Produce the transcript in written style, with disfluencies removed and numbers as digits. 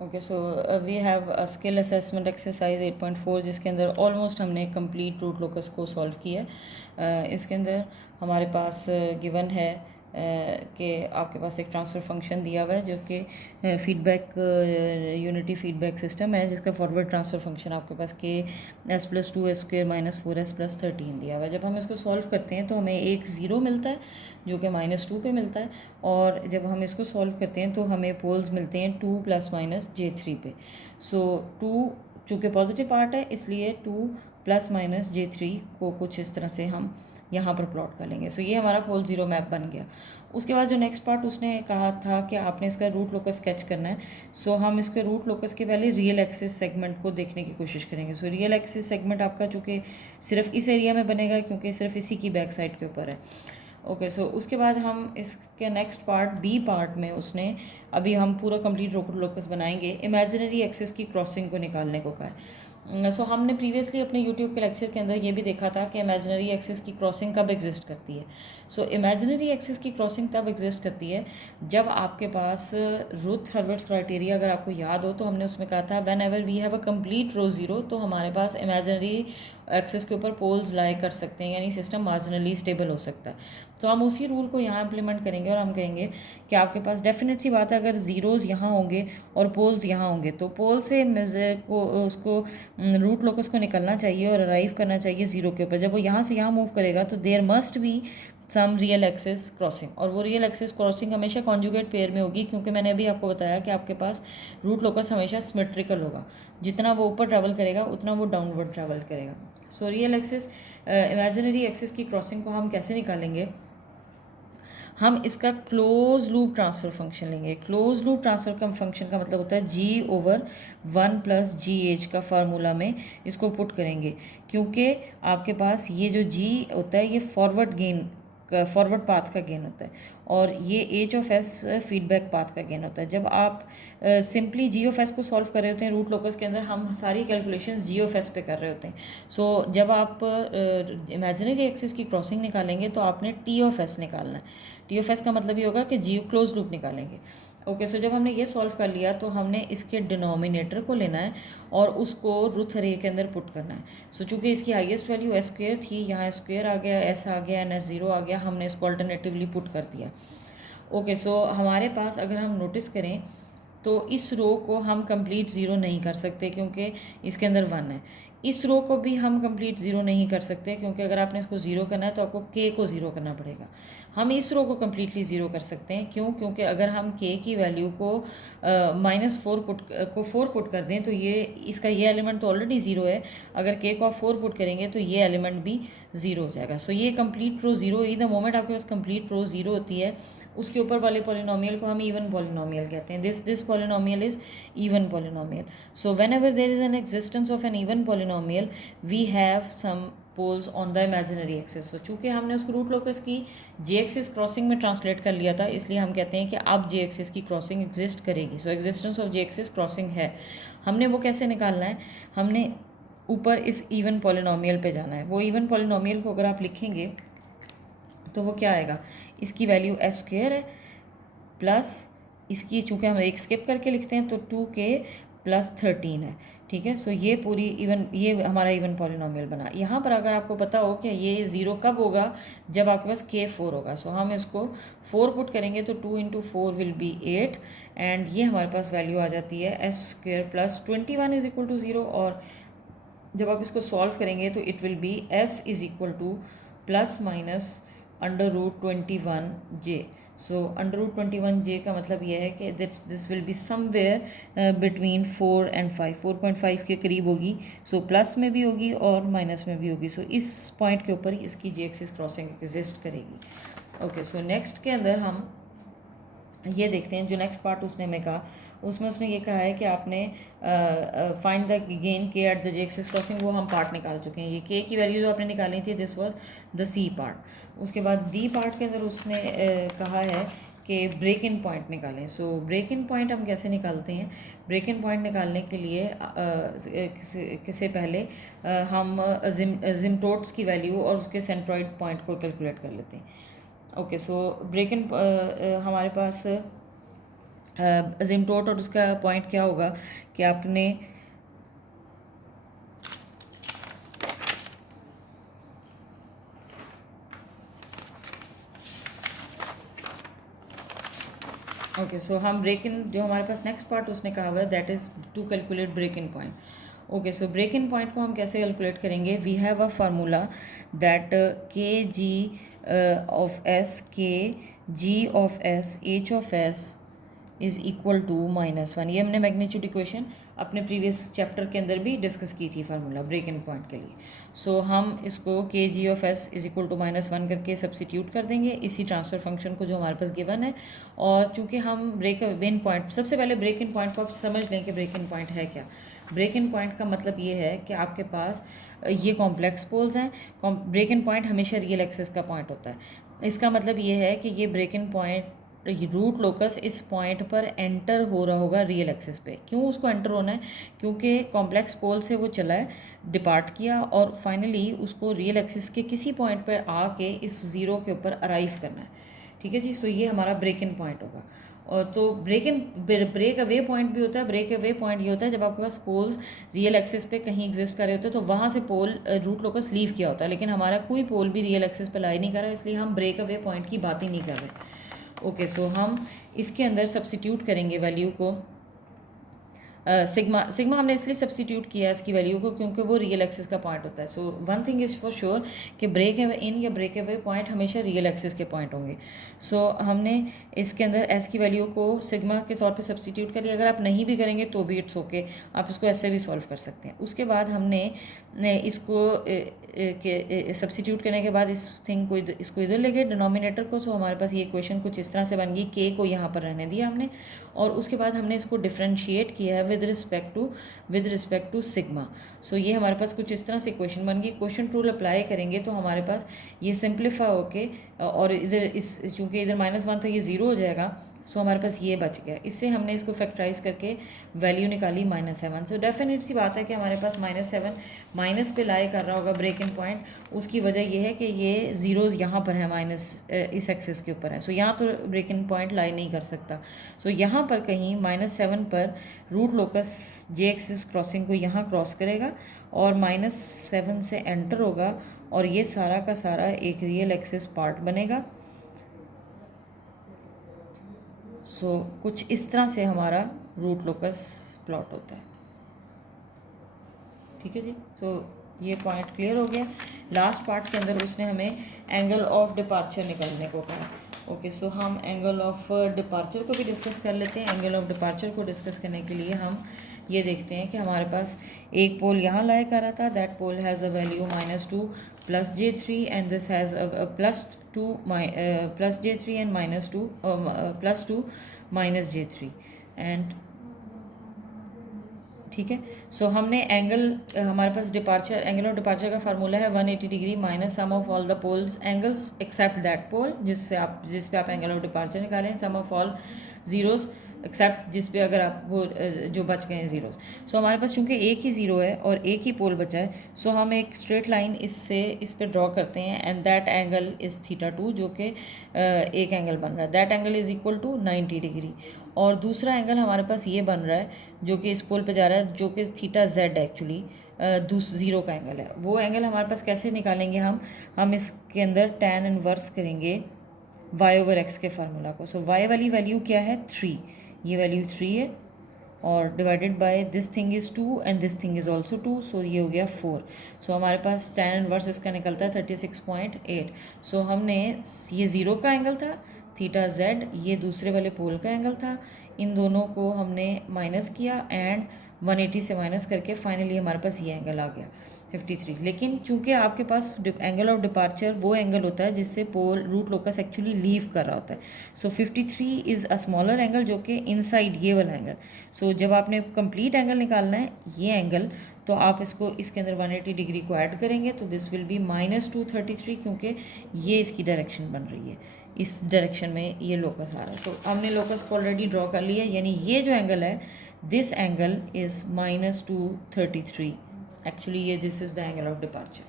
Okay, so we have a skill assessment exercise 8.4 जिसके अंदर almost हमने कंप्लीट रूट लोकस को सॉल्व किया है। इसके अंदर हमारे पास गिवन है कि आपके पास एक ट्रांसफ़र फंक्शन दिया हुआ है जो कि फीडबैक यूनिटी फीडबैक सिस्टम है, जिसका फॉरवर्ड ट्रांसफ़र फंक्शन आपके पास के S plus 2s² minus 4s plus 13 दिया हुआ है। जब हम इसको सॉल्व करते हैं तो हमें एक ज़ीरो मिलता है जो कि -2 पे मिलता है, और जब हम इसको सॉल्व करते हैं तो हमें पोल्स मिलते हैं 2 + -j3 पे। सो 2 चूँकि पॉजिटिव पार्ट है इसलिए 2 + -j3 को कुछ इस तरह से हम यहाँ पर प्लॉट कर लेंगे। सो ये हमारा पोल ज़ीरो मैप बन गया। उसके बाद जो नेक्स्ट पार्ट उसने कहा था कि आपने इसका रूट लोकस स्केच करना है। सो हम इसके रूट लोकस के पहले रियल एक्सिस सेगमेंट को देखने की कोशिश करेंगे। सो रियल एक्सिस सेगमेंट आपका चूँकि सिर्फ इस एरिया में बनेगा क्योंकि सिर्फ इसी की बैक साइड के ऊपर है। ओके, सो उसके बाद हम इसके नेक्स्ट पार्ट बी पार्ट में उसने अभी हम पूरा कंप्लीट रूट लोकस बनाएंगे, इमेजिनरी एक्सिस की क्रॉसिंग को निकालने को कहा है। सो हमने प्रीवियसली अपने यूट्यूब के लेक्चर के अंदर ये भी देखा था कि इमेजिनरी एक्सिस की क्रॉसिंग कब एग्जिस्ट करती है। सो इमेजिनरी एक्सिस की क्रॉसिंग तब एग्जिस्ट करती है जब आपके पास रुथ हर्विट्ज क्राइटेरिया अगर आपको याद हो तो हमने उसमें कहा था whenever we have a complete row zero तो हमारे पास इमेजिनरी एक्सिस के ऊपर पोल्स लाई कर सकते हैं, यानी सिस्टम मार्जिनली स्टेबल हो सकता है। तो हम उसी रूल को यहाँ इम्प्लीमेंट करेंगे और हम कहेंगे कि आपके पास डेफिनेट सी बात है अगर ज़ीरोज़ यहाँ होंगे और पोल्स यहाँ होंगे तो पोल से को उसको रूट लोकस को निकलना चाहिए और अराइव करना चाहिए ज़ीरो के ऊपर। जब वो यहाँ से यहाँ मूव करेगा तो there must be some real axis crossing, और वो रियल एक्सिस क्रॉसिंग हमेशा कॉन्जुगेट पेयर में होगी, क्योंकि मैंने अभी आपको बताया कि आपके पास रूट लोकस हमेशा सिमेट्रिकल होगा। जितना वो ऊपर ट्रैवल करेगा उतना वो डाउनवर्ड ट्रैवल करेगा। So real axis imaginary axis की क्रॉसिंग को हम कैसे निकालेंगे? हम इसका क्लोज लूप ट्रांसफ़र फंक्शन लेंगे। क्लोज लूप ट्रांसफ़र का फंक्शन का मतलब होता है G/1 + GH का फार्मूला में इसको पुट करेंगे, क्योंकि आपके पास ये जो G होता है ये फॉरवर्ड पाथ का गेन होता है और ये H(s) फीडबैक पाथ का गेन होता है। जब आप सिंपली G(s) को सॉल्व कर रहे होते हैं रूट लोकस के अंदर, हम सारी कैलकुलेशंस G(s) पे कर रहे होते हैं। सो जब आप इमेजिनरी एक्सिस की क्रॉसिंग निकालेंगे तो आपने T(s) निकालना है। T(s) का मतलब ये होगा कि G क्लोज लूप निकालेंगे। ओके, सो जब हमने ये सॉल्व कर लिया तो हमने इसके डिनोमिनेटर को लेना है और उसको रुथ रे के अंदर पुट करना है। सो चूँकि इसकी हाईएस्ट वैल्यू s² थी, यहाँ स्क्वेयर आ गया, s आ गया एंड s0 आ गया, हमने इसको अल्टरनेटिवली पुट कर दिया। ओके, सो हमारे पास अगर हम नोटिस करें तो इस रो को हम कंप्लीट ज़ीरो नहीं कर सकते क्योंकि इसके अंदर 1 है। इस रो को भी हम कंप्लीट ज़ीरो नहीं कर सकते क्योंकि अगर आपने इसको ज़ीरो करना है तो आपको k को ज़ीरो करना पड़ेगा। हम इस रो को कम्प्लीटली ज़ीरो कर सकते हैं, क्यों? क्योंकि अगर हम k की वैल्यू को -4 पुट कर दें तो ये इसका ये एलिमेंट तो ऑलरेडी ज़ीरो है, अगर k को आप 4 पुट करेंगे तो ये एलिमेंट भी ज़ीरो हो जाएगा। सो ये कंप्लीट रो ज़ीरो ही, द मोमेंट आपके पास कंप्लीट रो ज़ीरो होती है उसके ऊपर वाले पॉलिनोमियल को हम इवन पॉलिनोमियल कहते हैं। This polynomial is even polynomial. So whenever there is an existence of an even polynomial we have some poles on the imaginary axis. तो चूँकि हमने उसको रूट लोकस की जे एक्सिस क्रॉसिंग में ट्रांसलेट कर लिया था, इसलिए हम कहते हैं कि अब जे एक्सिस की क्रॉसिंग एग्जिस्ट करेगी। So existence of J axis crossing है। हमने वो कैसे निकालना है? हमने ऊपर इस इवन पॉलिनोमियल पे जाना है। वो इवन पॉलिनोमियल को अगर आप लिखेंगे तो वो क्या आएगा? इसकी वैल्यू s² है प्लस इसकी, चूँकि हम एक स्किप करके लिखते हैं तो 2k + 13 है। ठीक है, सो ये पूरी इवन, ये हमारा इवन पॉलिनोमियल बना। यहाँ पर अगर आपको पता हो कि ये ज़ीरो कब होगा, जब आपके पास k4 होगा। सो हम इसको 4 पुट करेंगे तो 2 × 4 विल बी 8 एंड ये हमारे पास वैल्यू आ जाती है s² + 21 = 0। और जब आप इसको सॉल्व करेंगे तो it will be s = ±√21j। So √21j का मतलब यह है कि this will be somewhere between 4 and 5, 4.5 के करीब होगी। सो प्लस में भी होगी और माइनस में भी होगी। सो इस पॉइंट के ऊपर इसकी जे एक्सिस क्रॉसिंग एग्जिस्ट करेगी। ओके, सो नेक्स्ट के अंदर हम ये देखते हैं जो नेक्स्ट पार्ट उसने हमें कहा, उसमें उसने ये कहा है कि आपने फाइंड द गेन के at the J axis crossing, वो हम पार्ट निकाल चुके हैं। ये के की वैल्यू जो आपने निकाली थी this was the C part. उसके बाद डी पार्ट के अंदर उसने कहा है कि ब्रेक इन पॉइंट निकालें। सो ब्रेक इन पॉइंट हम कैसे निकालते हैं? ब्रेक इन पॉइंट निकालने के लिए किसे पहले हम जिमटोट्स की वैल्यू और उसके सेंट्रॉइड पॉइंट को कैलकुलेट कर लेते हैं। ओके, सो ब्रेक इन हमारे पास अजिम्प्टोट, और उसका पॉइंट क्या होगा कि आपने ओके, सो हम ब्रेक इन, जो हमारे पास नेक्स्ट पार्ट उसने कहा हुआ है that is to calculate break in point. Okay, so break in point को हम कैसे कैलकुलेट करेंगे? We have a formula that K G of S, K G of S, H of S is equal to -1. ये हमने magnitude equation अपने previous chapter के अंदर भी डिस्कस की थी फार्मूला ब्रेक इन पॉइंट के लिए. सो हम इसको K G of S is equal to -1 करके सब्सिट्यूट कर देंगे इसी ट्रांसफ़र फंक्शन को जो हमारे पास गिवन है. और चूंकि हम ब्रेक इन पॉइंट, सबसे पहले ब्रेक इन पॉइंट को आप समझ लें कि ब्रेक इन पॉइंट है क्या. ब्रेक इन पॉइंट का मतलब ये है कि आपके पास ये कॉम्प्लेक्स पोल्स हैं. ब्रेक इन पॉइंट हमेशा रियल एक्सिस का पॉइंट होता है. इसका मतलब ये है कि ये break in point, root locus इस पॉइंट पर एंटर हो रहा होगा रियल एक्सिस पे. क्यों उसको एंटर होना है? क्योंकि कॉम्प्लेक्स पोल से वो चला है, डिपार्ट किया, और फाइनली उसको रियल एक्सिस के किसी पॉइंट पर आके इस ज़ीरो के ऊपर अराइव करना है. ठीक है जी. सो ये हमारा ब्रेक इन पॉइंट होगा. और तो ब्रेक अवे पॉइंट भी होता है. ब्रेक अवे पॉइंट ये होता है जब आपके पास पोल्स रियल एक्सिस पे कहीं एग्जिस्ट कर रहे होते हैं तो वहाँ से पोल रूट लोकस लीव किया होता है. लेकिन हमारा कोई पोल भी रियल एक्सिस पे लाई नहीं कर रहा है, इसलिए हम ब्रेक अवे पॉइंट की बात ही नहीं कर रहे. ओके, सो हम इसके अंदर सब्सिट्यूट करेंगे वैल्यू को. सिग्मा हमने इसलिए सब्सिट्यूट किया इसकी वैल्यू को क्योंकि वो रियल एक्सिस का पॉइंट होता है. So one thing is for sure कि ब्रेक इन या ब्रेक अवे पॉइंट हमेशा रियल एक्सिस के पॉइंट होंगे. सो हमने इसके अंदर एस की वैल्यू को सिग्मा के तौर पे सब्सिट्यूट कर लिया. अगर आप नहीं भी करेंगे तो भी इट्स ओके, आप इसको ऐसे भी सॉल्व कर सकते हैं. उसके बाद हमने इसको सब्सिट्यूट करने के बाद इस थिंग को इसको इधर ले गए डिनोमिनेटर को. सो हमारे पास ये इक्वेशन कुछ इस तरह से बन गई. के को यहाँ पर रहने दिया हमने, और उसके बाद हमने इसको डिफ्रेंशिएट किया है विद रिस्पेक्ट टू सिग्मा. सो ये हमारे पास कुछ इस तरह से इक्वेशन बन गई. क्वेश्चन रूल अप्लाई करेंगे तो हमारे पास ये सिंप्लीफाई होके, और इधर इस चूँकि इधर -1 था ये 0 हो जाएगा. सो हमारे पास ये बच गया. इससे हमने इसको फैक्टराइज करके वैल्यू निकाली -7. सो डेफिनेट सी बात है कि हमारे पास -7 माइनस पे लाई कर रहा होगा ब्रेक इन पॉइंट. उसकी वजह ये है कि ये ज़ीरोज़ यहाँ पर है, माइनस इस एक्सिस के ऊपर है. सो यहाँ तो ब्रेक इन पॉइंट लाई नहीं कर सकता. सो यहाँ पर कहीं -7 पर रूट लोकस जे एक्सिस क्रॉसिंग को यहाँ क्रॉस करेगा और -7 से एंटर होगा, और ये सारा का सारा एक रियल एक्सिस पार्ट बनेगा. सो कुछ इस तरह से हमारा रूट लोकस प्लॉट होता है. ठीक है जी. सो ये पॉइंट क्लियर हो गया. लास्ट पार्ट के अंदर उसने हमें एंगल ऑफ डिपार्चर निकालने को कहा. ओके, सो हम एंगल ऑफ डिपार्चर को भी डिस्कस कर लेते हैं. एंगल ऑफ डिपार्चर को डिस्कस करने के लिए हम ये देखते हैं कि हमारे पास एक पोल यहाँ लाई कर रहा था. That pole has a value -2 + J3 and this has +2 +J3 and -2 +2 -J3 and ठीक है. सो हमने एंगल, हमारे पास डिपार्चर, एंगल ऑफ डिपार्चर का फार्मूला है 180 degree minus sum of all the poles angles except that pole, जिस पे आप एंगल ऑफ डिपार्चर निकालें, sum of all zeros except जिस पे अगर आप वो जो बच गए हैं ज़ीरोज़. सो हमारे पास चूँकि एक ही ज़ीरो है और एक ही पोल बचा है, सो हम एक स्ट्रेट लाइन इस पे ड्रॉ करते हैं एंड दैट एंगल इज़ θ2 जो कि एक एंगल बन रहा है. That angle is equal to 90 degree. और दूसरा एंगल हमारे पास ये बन रहा है जो कि इस पोल पे जा रहा है, जो कि θz एक्चुअली ज़ीरो का एंगल है. वो एंगल हमारे पास कैसे निकालेंगे? हम इसके अंदर tan इनवर्स करेंगे y/x के फार्मूला को. सो y वाली वैल्यू क्या है? 3. ये वैल्यू 3 है, और divided by this thing is 2 and this thing is also 2. सो ये हो गया 4. सो हमारे पास tan इनवर्स इसका निकलता है 36.8. सो हमने, ये ज़ीरो का एंगल था θz, ये दूसरे वाले पोल का एंगल था. इन दोनों को हमने माइनस किया एंड 180 से माइनस करके फाइनली हमारे पास ये एंगल आ गया 53. लेकिन चूंकि आपके पास एंगल ऑफ डिपार्चर वो एंगल होता है जिससे पोल रूट लोकस एक्चुअली लीव कर रहा होता है. सो 53 इज़ अ स्मॉलर एंगल जो कि इनसाइड ये वाला एंगल. सो जब आपने कंप्लीट एंगल निकालना है ये एंगल, तो आप इसके अंदर 180 डिग्री को ऐड करेंगे तो दिस विल बी -233, क्योंकि ये इसकी डायरेक्शन बन रही है, इस डायरेक्शन में ये लोकस आ रहा है. सो हमने लोकस को ऑलरेडी ड्रॉ कर लिया, यानी ये जो एंगल है दिस एंगल इज़ -233. एक्चुअली ये this is the angle of departure.